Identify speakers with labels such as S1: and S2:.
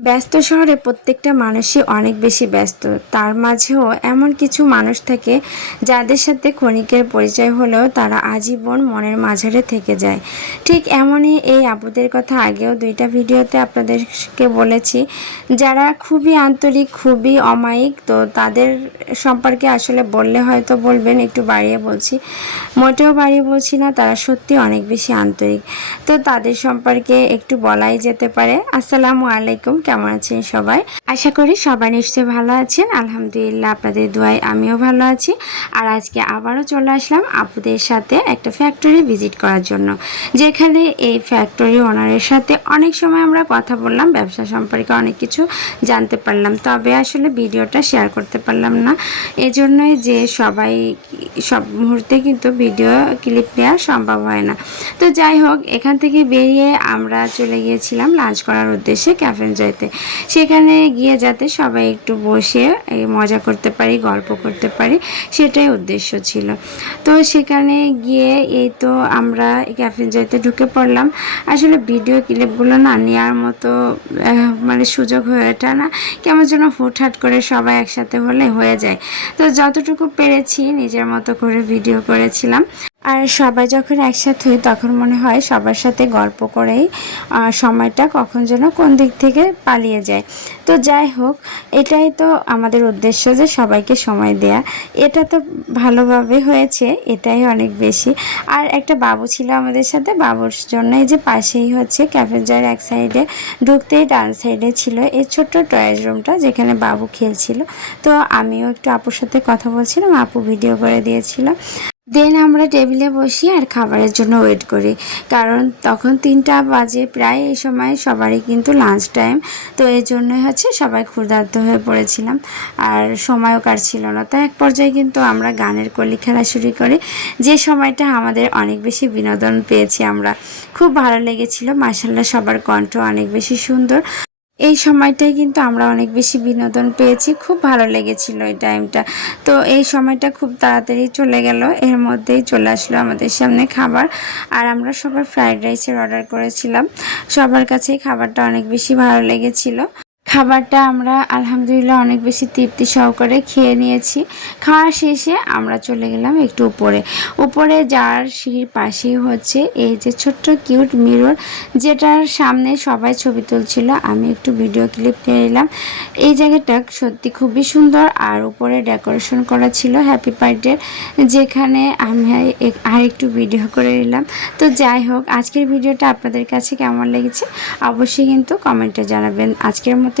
S1: ব্যস্ত শহরে প্রত্যেকটা মানুষই অনেক বেশি ব্যস্ত। তার মাঝেও এমন কিছু মানুষ থাকে যাদের সাথে ক্ষণিকের পরিচয় হলেও তারা আজীবন মনের মাঝারে থেকে যায়। ঠিক এমনই এই আপুদের কথা আগেও দুইটা ভিডিওতে আপনাদেরকে বলেছি। যারা খুবই আন্তরিক, খুবই অমায়িক, তো তাদের সম্পর্কে আসলে বললে হয়তো বলবেন, একটু বাড়িয়ে বলছি। মোটেও বাড়িয়ে বলছি না, তারা সত্যি অনেক বেশি আন্তরিক। তো তাদের সম্পর্কে একটু বলাই যেতে পারে। আসসালামু আলাইকুম। কেমন আছেন সবাই? আশা করি সবাই নিশ্চয়ই ভালো আছেন। আলহামদুলিল্লাহ আপনাদের দোয়ায় আমিও ভালো আছি। আর আজকে আবারও চলে আসলাম আপুদের সাথে একটা ফ্যাক্টরি ভিজিট করার জন্য। যেখানে এই ফ্যাক্টরি ওনারের সাথে অনেক সময় আমরা কথা বললাম, ব্যবসা সম্পর্কে অনেক কিছু জানতে পারলাম। তবে আসলে ভিডিওটা শেয়ার করতে পারলাম না। এজন্যই যে সবাই সব মুহূর্তে কিন্তু ভিডিও ক্লিপ নেওয়া সম্ভব হয় না। তো যাই হোক, এখান থেকে বেরিয়ে আমরা চলে গিয়েছিলাম লাঞ্চ করার উদ্দেশ্যে ক্যাফে জয়তে। সেখানে গিয়ে যাতে সবাই একটু বসে মজা করতে পারি, গল্প করতে পারি, সেটাই উদ্দেশ্য ছিল। তো সেখানে গিয়ে এই তো আমরা ক্যাফে জয়তে ঢুকে পড়লাম। আসলে ভিডিও ক্লিপগুলো না নেওয়ার মতো মানে সুযোগ হয়ে ওঠে না। কেমন যেন হুটহাট করে সবাই একসাথে হলে হয়ে যায়। তো যতটুকু পেরেছি নিজের মতো করে ভিডিও করেছিলাম। আর সবাই যখন একসাথে হই তখন মনে হয় সবার সাথে গল্প করেই সময়টা কখন যেন কোন দিক থেকে পালিয়ে যায়। তো যাই হোক, এটাই তো আমাদের উদ্দেশ্য যে সবাইকে সময় দেয়া। এটা তো ভালোভাবে হয়েছে, এটাই অনেক বেশি। আর একটা বাবু ছিল আমাদের সাথে, বাবুর জন্য এই যে পাশেই হচ্ছে ক্যাফেজার এক সাইডে, ঢুকতেই ডান সাইডে ছিল এই ছোট্ট টয়েজ রুমটা যেখানে বাবু খেলছিল। তো আমিও একটু আপুর সাথে কথা বলছিলাম, আপু ভিডিও করে দিয়েছিল। দেন আমরা টেবিলে বসি আর খাবারের জন্য ওয়েট করি। কারণ তখন তিনটা বাজে, প্রায় এই সময় সবারই কিন্তু লাঞ্চ টাইম তো এই জন্যই হচ্ছে সবাই ক্ষুধার্ত হয়ে পড়েছিলাম। আর সময়ও কাটছিল না। তো এক পর্যায়ে কিন্তু আমরা গানের কলি খেলা শুরু করি। যে সময়টা আমাদের অনেক বেশি বিনোদন পেয়েছি আমরা। খুব ভালো লেগেছিল। মার্শাল্লাহ সবার কণ্ঠ অনেক বেশি সুন্দর। এই সময়টাই কিন্তু আমরা অনেক বেশি বিনোদন পেয়েছি। খুব ভালো লেগেছিল এই টাইমটা তো এই সময়টা খুব তাড়াতাড়ি চলে গেল। এর মধ্যেই চলে আসলো আমাদের সামনে খাবার। আর আমরা সবাই ফ্রায়েড রাইসের অর্ডার করেছিলাম। সবার কাছেই খাবারটা অনেক বেশি ভালো লেগেছিল। খাবারটা আমরা আলহামদুলিল্লাহ অনেক বেশি তৃপ্তি সহকারে খেয়ে নিয়েছি। খাওয়া শেষে আমরা চলে গেলাম একটু উপরে। উপরে যার সিঁড়ির পাশেই হচ্ছে এই যে ছোট্ট কিউট মিরর, যেটার সামনে সবাই ছবি তুলছিল। আমি একটু ভিডিও ক্লিপ নিয়ে নিলাম। এই জায়গাটা সত্যি খুবই সুন্দর আর উপরে ডেকোরেশন করা ছিল হ্যাপি বার্থডে, যেখানে আমি আর একটু ভিডিও করে নিলাম। তো যাই হোক, আজকের ভিডিওটা আপনাদের কাছে কেমন লেগেছে? অবশ্যই কিন্তু কমেন্টে জানাবেন। আজকের মতো